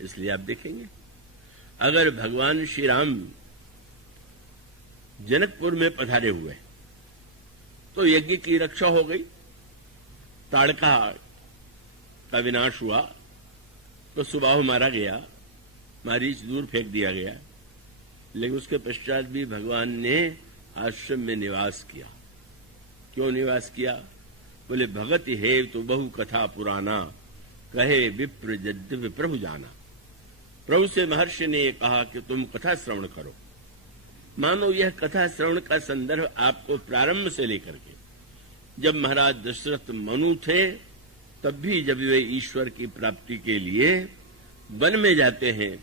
इसलिए आप देखेंगे अगर भगवान श्री राम जनकपुर में पधारे हुए तो यज्ञ की रक्षा हो गई, ताड़का का विनाश हुआ, तो सुबाहु मारा गया, मारीच दूर फेंक दिया गया। लेकिन उसके पश्चात भी भगवान ने आश्रम में निवास किया। क्यों निवास किया? बोले भगत है तो बहु कथा पुराना, कहे विप्र यद्यपि प्रभु जाना। प्रभु से महर्षि ने कहा कि तुम कथा श्रवण करो। मानो यह कथा श्रवण का संदर्भ आपको प्रारंभ से लेकर के जब महाराज दशरथ मनु थे तब भी जब वे ईश्वर की प्राप्ति के लिए वन में जाते हैं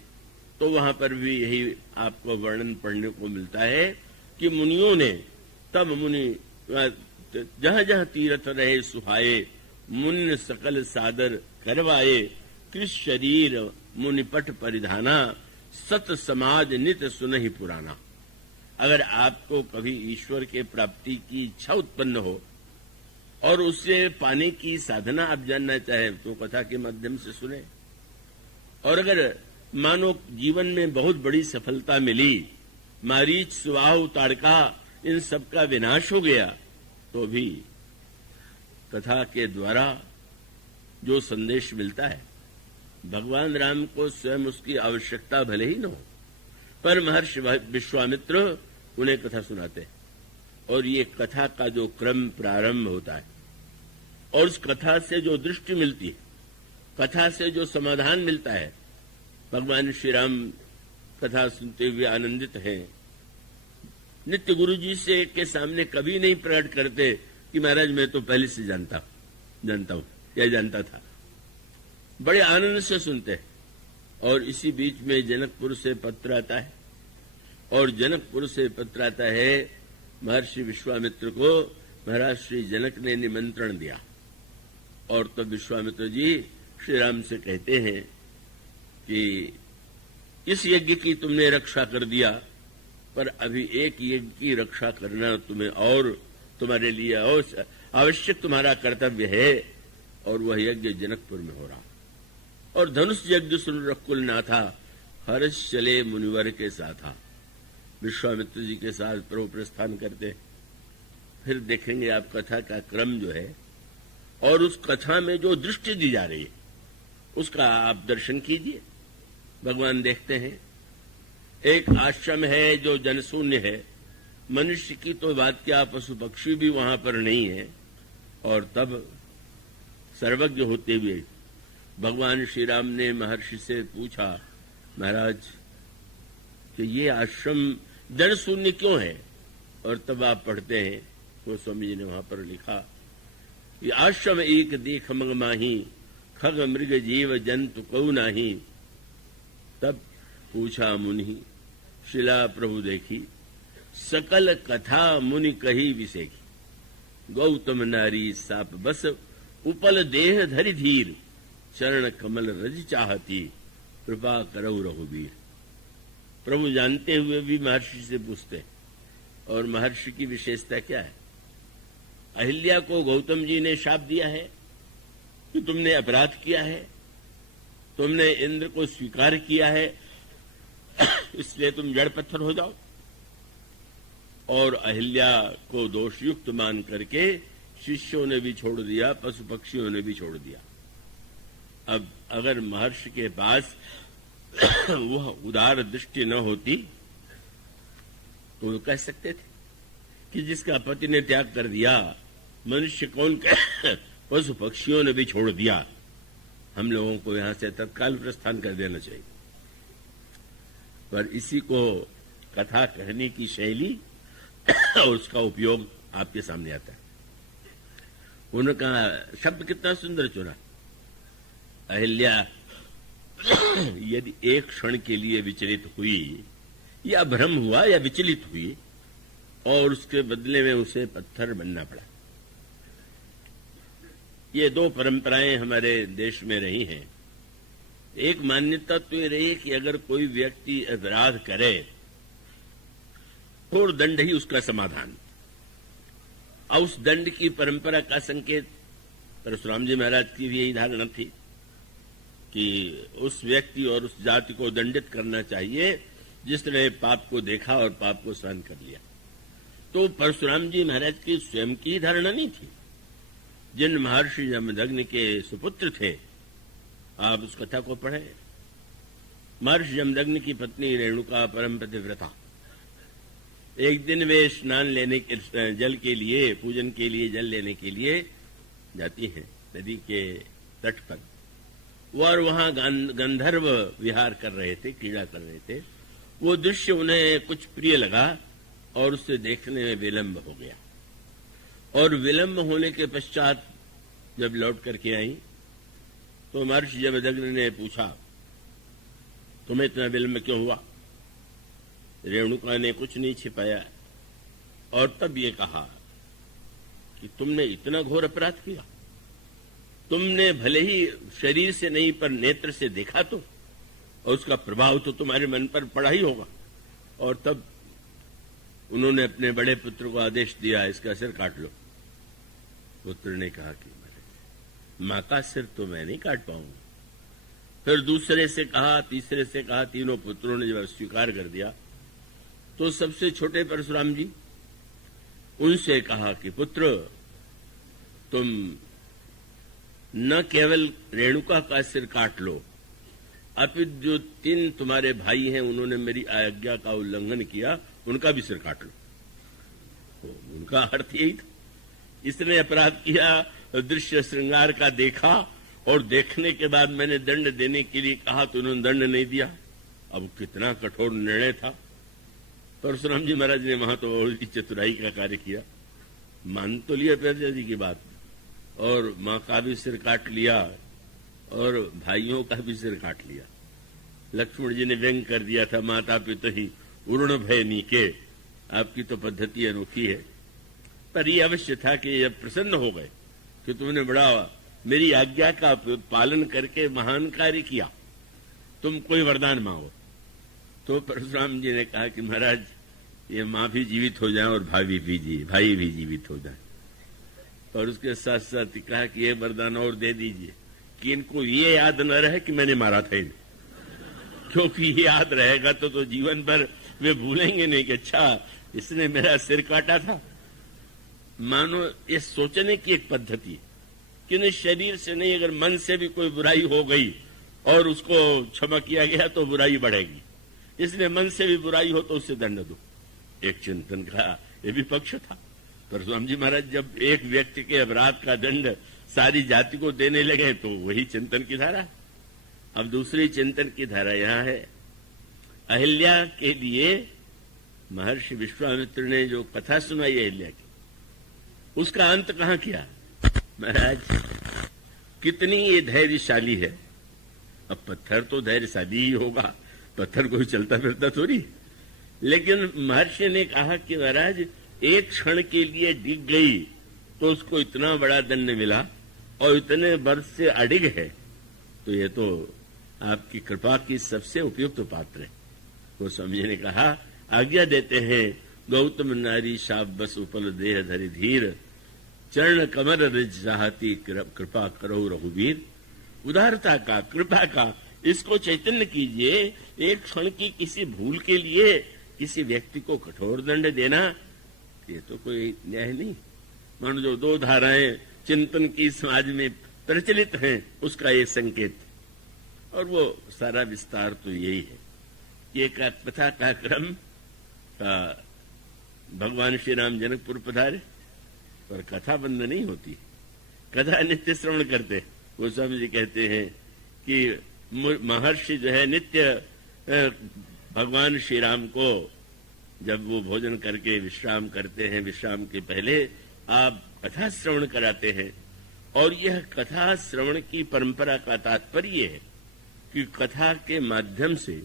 तो वहां पर भी यही आपको वर्णन पढ़ने को मिलता है कि मुनियों ने तब मुनि जहां जहां तीर्थ रहे सुहाए, मुनि सकल सादर करवाए, कृष शरीर मुनिपट परिधाना, सत समाज नित सुनहि पुराना। अगर आपको कभी ईश्वर के प्राप्ति की इच्छा उत्पन्न हो और उससे पाने की साधना आप जानना चाहें तो कथा के माध्यम से सुने। और अगर मानो जीवन में बहुत बड़ी सफलता मिली, मारीच सुबाहु ताड़का इन सब का विनाश हो गया, तो भी कथा के द्वारा जो संदेश मिलता है, भगवान राम को स्वयं उसकी आवश्यकता भले ही न हो, पर महर्षि विश्वामित्र उन्हें कथा सुनाते हैं। और ये कथा का जो क्रम प्रारंभ होता है और उस कथा से जो दृष्टि मिलती है, कथा से जो समाधान मिलता है, भगवान श्री राम कथा सुनते हुए आनंदित हैं। नित्य गुरु जी से के सामने कभी नहीं प्रकट करते कि महाराज मैं तो पहले से जानता हूं या जानता था। बड़े आनंद से सुनते हैं। और इसी बीच में जनकपुर से पत्र आता है और जनकपुर से पत्र आता है महर्षि विश्वामित्र को महाराज श्री जनक ने निमंत्रण दिया। और तब विश्वामित्र जी श्री राम से कहते हैं कि इस यज्ञ की तुमने रक्षा कर दिया, पर अभी एक यज्ञ की रक्षा करना तुम्हें और तुम्हारे लिए आवश्यक तुम्हारा कर्तव्य है, और वह यज्ञ जनकपुर में हो रहा। और धनुष यज्ञ सुन रकुल नाथा, हर्ष चले मुनिवर के साथा। विश्वामित्र जी के साथ प्रभु प्रस्थान करते। फिर देखेंगे आप कथा का क्रम जो है और उस कथा में जो दृष्टि दी जा रही है उसका आप दर्शन कीजिए। भगवान देखते हैं एक आश्रम है जो जनशून्य है, मनुष्य की तो बात क्या, पशु पक्षी भी वहां पर नहीं है। और तब सर्वज्ञ होते हुए भगवान श्री राम ने महर्षि से पूछा, महाराज कि ये आश्रम जनशून्य क्यों है? और तब आप पढ़ते हैं गोस्वामी जी ने वहां पर लिखा, ये आश्रम एक देख मग माही, खग मृग जीव जंतु कऊ नाही। तब पूछा मुनि, शिला प्रभु देखी, सकल कथा मुनि कही विसेखी। गौतम नारी साप बस, उपल देह धरि धीर, चरण कमल रज चाहती, कृपा करऊ रघुवीर। प्रभु जानते हुए भी महर्षि से पूछते, और महर्षि की विशेषता क्या है? अहिल्या को गौतम जी ने शाप दिया है कि तुमने अपराध किया है, तुमने इंद्र को स्वीकार किया है, इसलिए तुम जड़ पत्थर हो जाओ। और अहिल्या को दोषयुक्त मान करके शिष्यों ने भी छोड़ दिया, पशु पक्षियों ने भी छोड़ दिया। अब अगर महर्षि के पास वह उदार दृष्टि न होती तो वो कह सकते थे कि जिसका पति ने त्याग कर दिया, मनुष्य कौन कह, पशु पक्षियों ने भी छोड़ दिया, हम लोगों को यहां से तत्काल प्रस्थान कर देना चाहिए। पर इसी को कथा कहने की शैली और उसका उपयोग आपके सामने आता है। उन्होंने कहा, शब्द कितना सुंदर चुना, अहिल्या यदि एक क्षण के लिए विचलित हुई या भ्रम हुआ या विचलित हुई और उसके बदले में उसे पत्थर बनना पड़ा। ये दो परंपराएं हमारे देश में रही हैं। एक मान्यता तो ये रही कि अगर कोई व्यक्ति अपराध करे तो दंड ही उसका समाधान, और उस दंड की परंपरा का संकेत परशुराम जी महाराज की भी यही धारणा थी। कि उस व्यक्ति और उस जाति को दंडित करना चाहिए जिसने पाप को देखा और पाप को सहन कर लिया। तो परशुराम जी महाराज की स्वयं की धारणा नहीं थी। जिन महर्षि जमदग्नि के सुपुत्र थे, आप उस कथा को पढ़ें। महर्षि जमदग्नि की पत्नी रेणुका परम पतिव्रता, एक दिन वे स्नान लेने के जल के लिए, पूजन के लिए जल लेने के लिए जाती हैं नदी के तट पर। और वहां गंधर्व विहार कर रहे थे, क्रीड़ा कर रहे थे। वो दृश्य उन्हें कुछ प्रिय लगा और उससे देखने में विलंब हो गया। और विलंब होने के पश्चात जब लौट करके आई तो महर्षि जमदग्नि ने पूछा, तुम्हें इतना विलंब क्यों हुआ? रेणुका ने कुछ नहीं छिपाया और तब ये कहा कि तुमने इतना घोर अपराध किया। तुमने भले ही शरीर से नहीं पर नेत्र से देखा तो, और उसका प्रभाव तो तुम्हारे मन पर पड़ा ही होगा। और तब उन्होंने अपने बड़े पुत्र को आदेश दिया, इसका सिर काट लो। पुत्र ने कहा कि मां का सिर तो मैं नहीं काट पाऊंगा। फिर दूसरे से कहा, तीसरे से कहा। तीनों पुत्रों ने जब स्वीकार कर दिया तो सबसे छोटे परशुराम जी उनसे कहा कि पुत्र, तुम न केवल रेणुका का सिर काट लो, अपितु जो 3 तुम्हारे भाई हैं उन्होंने मेरी आज्ञा का उल्लंघन किया, उनका भी सिर काट लो। तो उनका अर्थ यही था, इसने अपराध किया, दृश्य श्रृंगार का देखा और देखने के बाद मैंने दंड देने के लिए कहा तो उन्होंने दंड नहीं दिया। अब कितना कठोर निर्णय था। परशुराम जी महाराज ने वहां तो उसकी चतुराई का कार्य किया, मान तो लिया पिताजी की बात और मां का भी सिर काट लिया और भाइयों का भी सिर काट लिया। लक्ष्मण जी ने व्यंग कर दिया था, माता पिता ही उरुण भय नीके, आपकी तो पद्धति अनोखी है। पर यह अवश्य था कि जब प्रसन्न हो गए कि तुमने बड़ा मेरी आज्ञा का पालन करके महान कार्य किया, तुम कोई वरदान मांगो। तो परशुराम जी ने कहा कि महाराज, ये मां भी जीवित हो जाए और भाई भी जीवित हो जाए। और उसके साथ साथ कहा कि ये वरदान और दे दीजिए कि इनको ये याद न रहे कि मैंने मारा था इन्हें, क्योंकि ये याद रहेगा तो जीवन भर वे भूलेंगे नहीं कि अच्छा इसने मेरा सिर काटा था। मानो ये सोचने की एक पद्धति कि नहीं, शरीर से नहीं, अगर मन से भी कोई बुराई हो गई और उसको क्षमा किया गया तो बुराई बढ़ेगी, इसलिए मन से भी बुराई हो तो उससे दंड दो। एक चिंतन का ये भी पक्ष था। परशुराम जी महाराज जब एक व्यक्ति के अपराध का दंड सारी जाति को देने लगे तो वही चिंतन की धारा। अब दूसरी चिंतन की धारा यहां है, अहिल्या के लिए महर्षि विश्वामित्र ने जो कथा सुनाई अहिल्या की, उसका अंत कहां किया? महाराज कितनी ये धैर्यशाली है। अब पत्थर तो धैर्यशाली ही होगा, पत्थर कोई चलता फिरता थोड़ी। लेकिन महर्षि ने कहा कि महाराज एक क्षण के लिए डिग गई तो उसको इतना बड़ा दंड मिला और इतने वर्ष से अडिग है, तो ये तो आपकी कृपा की सबसे उपयुक्त पात्र है। वो समझे ने कहा, आज्ञा देते हैं, गौतम नारी शाप बस उपल देह धरि धीर, चरण कमर रिज चाहती कृपा करो रघुवीर। उदारता का, कृपा का इसको चैतन्य कीजिए। एक क्षण की किसी भूल के लिए किसी व्यक्ति को कठोर दंड देना, ये तो कोई न्याय नहीं। मानो जो 2 धाराएं चिंतन की समाज में प्रचलित हैं, उसका ये संकेत। और वो सारा विस्तार तो यही है। ये कथा का क्रम का भगवान श्री राम जनकपुर पधारे, पर कथा बंद नहीं होती, कथा नित्य श्रवण करते। गोस्वामी जी कहते हैं कि महर्षि जो है नित्य भगवान श्री राम को जब वो भोजन करके विश्राम करते हैं, विश्राम के पहले आप कथा श्रवण कराते हैं। और यह कथा श्रवण की परंपरा का तात्पर्य है कि कथा के माध्यम से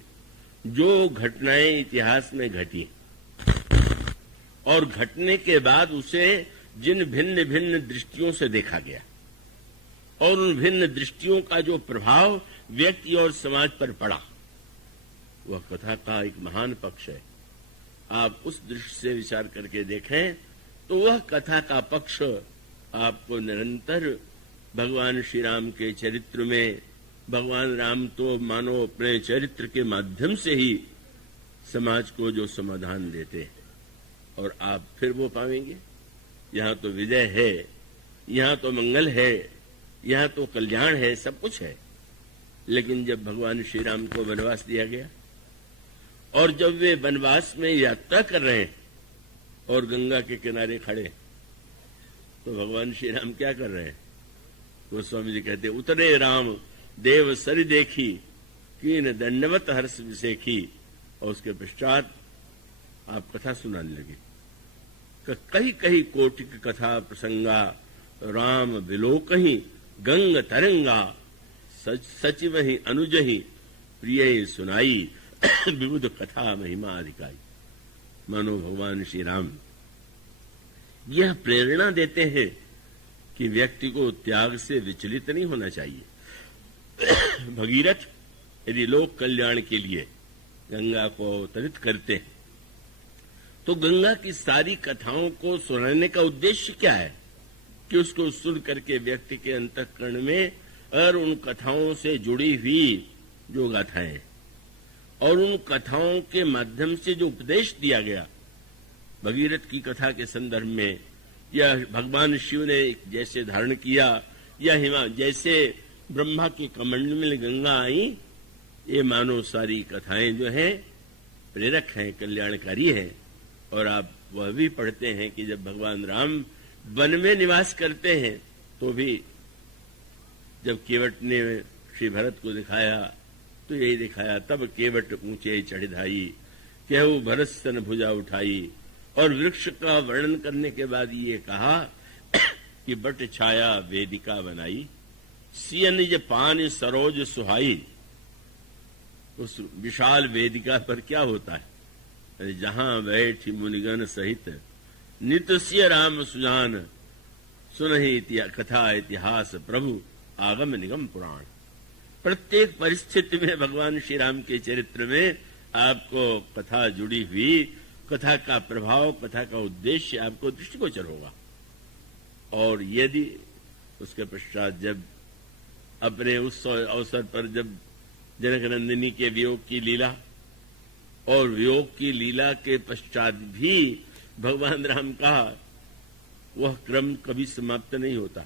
जो घटनाएं इतिहास में घटी और घटने के बाद उसे जिन भिन्न भिन्न दृष्टियों से देखा गया और उन भिन्न दृष्टियों का जो प्रभाव व्यक्ति और समाज पर पड़ा, वह कथा का एक महान पक्ष है। आप उस दृष्टि से विचार करके देखें तो वह कथा का पक्ष आपको निरंतर भगवान श्री राम के चरित्र में भगवान राम तो मानो अपने चरित्र के माध्यम से ही समाज को जो समाधान देते हैं, और आप फिर वो पाएंगे। यहां तो विजय है, यहां तो मंगल है, यहां तो कल्याण है, सब कुछ है। लेकिन जब भगवान श्री राम को वनवास दिया गया और जब वे वनवास में यात्रा कर रहे हैं और गंगा के किनारे खड़े, तो भगवान श्री राम क्या कर रहे हैं? गोस्वामी जी कहते, उतरे राम देव सरि देखी, कीन दंडवत हर्ष विसेखी। और उसके पश्चात आप कथा सुनाने लगे। कही कही कोटिक कथा प्रसंगा, राम विलोकही गंग तरंगा, सचिव ही अनुज ही प्रिय सुनाई, विबुध कथा महिमा अधिकाई। मानो भगवान श्री राम यह प्रेरणा देते हैं कि व्यक्ति को त्याग से विचलित नहीं होना चाहिए। भगीरथ यदि लोक कल्याण के लिए गंगा को अवतरित करते हैं, तो गंगा की सारी कथाओं को सुनाने का उद्देश्य क्या है? कि उसको सुन करके व्यक्ति के अंतःकरण में और उन कथाओं से जुड़ी हुई जो गाथाएं और उन कथाओं के माध्यम से जो उपदेश दिया गया भगीरथ की कथा के संदर्भ में, या भगवान शिव ने जैसे धारण किया, या जैसे ब्रह्मा के कमंडल में गंगा आई, ये मानो सारी कथाएं जो हैं प्रेरक हैं, कल्याणकारी हैं। और आप वह भी पढ़ते हैं कि जब भगवान राम वन में निवास करते हैं तो भी जब केवट ने श्री भरत को दिखाया तो यही दिखाया, तब केवट ऊंचे चढ़ाई, केहू भरत सन भुजा उठाई। और वृक्ष का वर्णन करने के बाद ये कहा कि बट छाया वेदिका बनाई, सिय निज पान सरोज सुहाई। उस विशाल वेदिका पर क्या होता है? जहां बैठी मुनिगण सहित नित्य राम सुजान, सुनहि कथा इतिहास प्रभु आगम निगम पुराण। प्रत्येक परिस्थिति में भगवान श्री राम के चरित्र में आपको कथा जुड़ी हुई, कथा का प्रभाव, कथा का उद्देश्य आपको दृष्टिगोचर होगा। और यदि उसके पश्चात जब अपने उस अवसर पर जब जनक नंदिनी के वियोग की लीला, और वियोग की लीला के पश्चात भी भगवान राम का वह क्रम कभी समाप्त नहीं होता।